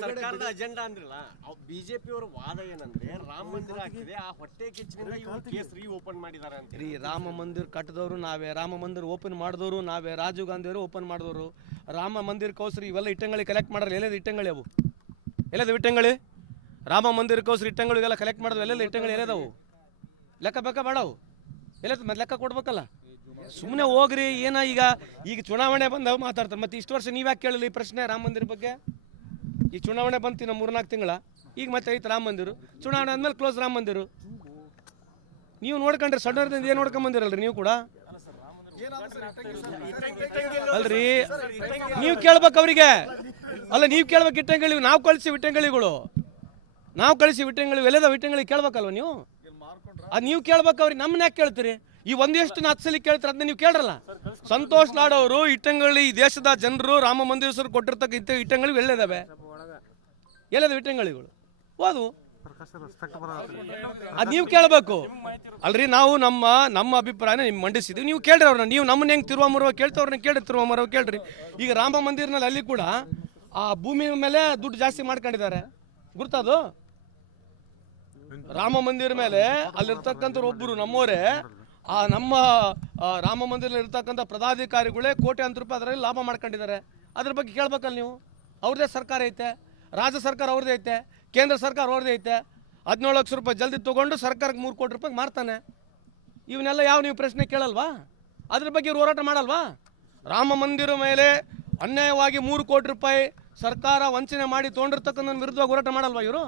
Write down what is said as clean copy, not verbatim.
ಸರ್ಕಾರದ ಅಜೆಂಡಾ ಅಂದ್ರಲ್ಲ ಬಿಜೆಪಿ ಅವರ ವಾದ ಏನಂದ್ರೆ ರಾಮ ಮಂದಿರ ಆಗ್ತಿದೆ ಆ ಹೊಟ್ಟೆ ಕಿಚ್ಚಿನಿಂದ ಇವರು ಕೇಸ್ ಓಪನ್ ಮಾಡಿದ್ದಾರೆ ಅಂತ ರೀ. ರಾಮ ಮಂದಿರ ಕಟ್ಟಿದವರು ನಾವೇ, ರಾಮ ಮಂದಿರ ಓಪನ್ ಮಾಡಿದವರು ನಾವೇ, ರಾಜೀವ್ ಗಾಂಧಿ ಅವರು ಓಪನ್ ಮಾಡಿದವರು. ರಾಮ ಮಂದಿರಕ್ಕೋಸ್ಕರ ಇವೆಲ್ಲ ಇಟ್ಟಂಗಳಿ ಕಲೆಕ್ಟ್ ಮಾಡಲ್ಲ. ಎಲ್ಲದ ಇಟ್ಟಂಗಳಿ ಅವು? ಎಲ್ಲದ ಇಟ್ಟಂಗಳಿ? ರಾಮ ಮಂದಿರಕ್ಕೋಸ್ಕರ ಇಟ್ಟಂಗಳಿಗೆಲ್ಲ ಕಲೆಕ್ಟ್ ಮಾಡಿದ್ವು. ಎಲ್ಲೆಲ್ಲ ಇಟ್ಟಂಗಳಿ ಎಲ್ಲದವು? ಲೆಕ್ಕ ಬೇಕಾ ಬೇಡವು? ಎಲ್ಲದ ಮತ್ತೆ ಲೆಕ್ಕ ಕೊಡ್ಬೇಕಲ್ಲ. ಸುಮ್ಮನೆ ಹೋಗ್ರಿ. ಏನ ಈಗ ಚುನಾವಣೆ ಬಂದವು ಮಾತಾಡ್ತಾರೆ. ಮತ್ತೆ ಇಷ್ಟು ವರ್ಷ ನೀವ್ಯಾಕೆ ಕೇಳಲಿ ಈ ಪ್ರಶ್ನೆ ರಾಮ ಮಂದಿರ ಬಗ್ಗೆ? ಈ ಚುನಾವಣೆ ಬಂತು ನಮ್ಮ 3-4 ತಿಂಗಳ, ಈಗ ಮತ್ತೆ ಐತೆ ರಾಮ ಮಂದಿರ. ಚುನಾವಣೆ ಆದ್ಮೇಲೆ ಕ್ಲೋಸ್ ರಾಮ ಮಂದಿರ. ನೀವು ನೋಡ್ಕೊಂಡ್ರೆ ಸಣ್ಣದಿಂದ ಏನು ನೋಡ್ಕೊಂಡ್ ಬಂದಿರಲ್ರಿ ನೀವು ಕೂಡ? ಅಲ್ರಿ ನೀವು ಕೇಳ್ಬೇಕು ಅವ್ರಿಗೆ. ಅಲ್ಲ ನೀವು ಕೇಳ್ಬೇಕು. ಇಟ್ಟಂಗಳಿ ನಾವು ಕಳಿಸಿ ಇಟ್ಟಂಗಳಿಗಳು, ನಾವು ಕಳಿಸಿ ಇಟ್ಟಂಗಳಿ ಎಲ್ಲದ ಇಟ್ಟಂಗಳಿ ಕೇಳ್ಬೇಕಲ್ವ ನೀವು? ಅದು ನೀವು ಕೇಳ್ಬೇಕು ಅವ್ರಿಗೆ. ನಮ್ಮನ್ನ ಯಾಕೆ ಕೇಳ್ತೀರಿ? ಈ ಒಂದೆಷ್ಟು 10 ಸಲ ಕೇಳ್ತಾರೆ, ಅದನ್ನ ನೀವು ಕೇಳ್ರಲ್ಲ. ಸಂತೋಷ್ ಲಾಡ್ ಅವರು ಇಟ್ಟಂಗಳಿ ಈ ದೇಶದ ಜನರು ರಾಮ ಮಂದಿರ ಹೆಸರು ಕೊಟ್ಟಿರ್ತಕ್ಕ ಇಟ್ಟಂಗಳಿ ಎಲ್ಲಿದಾವೆ? ಎಲ್ಲದ ಇಟ್ಟಂಗಳಿಗಳು ಹೋದವು? ಅದು ನೀವು ಕೇಳಬೇಕು ಅಲ್ರಿ. ನಾವು ನಮ್ಮ ಅಭಿಪ್ರಾಯನ ನಿಮ್ಗೆ ಮಂಡಿಸಿದ್ವಿ. ನೀವು ಕೇಳ್ರಿ ಅವ್ರನ್ನ. ನೀವು ನಮ್ಮನ್ನ ಹೆಂಗೆ ತಿರುವಾಮುರುವ ಕೇಳ್ತವ್ರನ್ನ ಕೇಳ್ರಿ, ತಿರುವಾಮುರುವ ಕೇಳ್ರಿ. ಈಗ ರಾಮ ಮಂದಿರನಲ್ಲಿ ಅಲ್ಲಿ ಕೂಡ ಆ ಭೂಮಿ ಮೇಲೆ ದುಡ್ಡು ಜಾಸ್ತಿ ಮಾಡ್ಕೊಂಡಿದ್ದಾರೆ, ಗುರ್ತದು? ರಾಮ ಮಂದಿರ ಮೇಲೆ ಅಲ್ಲಿರ್ತಕ್ಕಂಥ ಒಬ್ಬರು ನಮ್ಮವರೇ, ಆ ನಮ್ಮ ರಾಮ ಮಂದಿರ ಇರ್ತಕ್ಕಂಥ ಪದಾಧಿಕಾರಿಗಳೇ ಕೋಟ್ಯಾಂತರ ರೂಪಾಯಿ ಅದರಲ್ಲಿ ಲಾಭ ಮಾಡ್ಕೊಂಡಿದ್ದಾರೆ. ಅದ್ರ ಬಗ್ಗೆ ಕೇಳ್ಬೇಕಲ್ಲ ನೀವು. ಅವ್ರದ್ದೇ ಸರ್ಕಾರ ಐತೆ, ರಾಜ್ಯ ಸರ್ಕಾರ ಅವ್ರದ್ದೇ ಐತೆ, ಕೇಂದ್ರ ಸರ್ಕಾರ ಅವ್ರದ್ದೇ ಐತೆ. 17 ಲಕ್ಷ ರೂಪಾಯಿ ಜಲ್ದಿ ತೊಗೊಂಡು ಸರ್ಕಾರಕ್ಕೆ 3 ಕೋಟಿ ರೂಪಾಯಿ ಮಾರ್ತಾನೆ. ಇವನ್ನೆಲ್ಲ ಯಾವ ನೀವು ಪ್ರಶ್ನೆ ಕೇಳಲ್ವಾ? ಅದ್ರ ಬಗ್ಗೆ ಇವ್ರು ಹೋರಾಟ ಮಾಡಲ್ವಾ? ರಾಮ ಮಂದಿರ ಮೇಲೆ ಅನ್ಯಾಯವಾಗಿ 3 ಕೋಟಿ ರೂಪಾಯಿ ಸರ್ಕಾರ ವಂಚನೆ ಮಾಡಿ ತೊಗೊಂಡಿರ್ತಕ್ಕಂಥ ವಿರುದ್ಧವಾಗಿ ಹೋರಾಟ ಮಾಡಲ್ವಾ ಇವರು?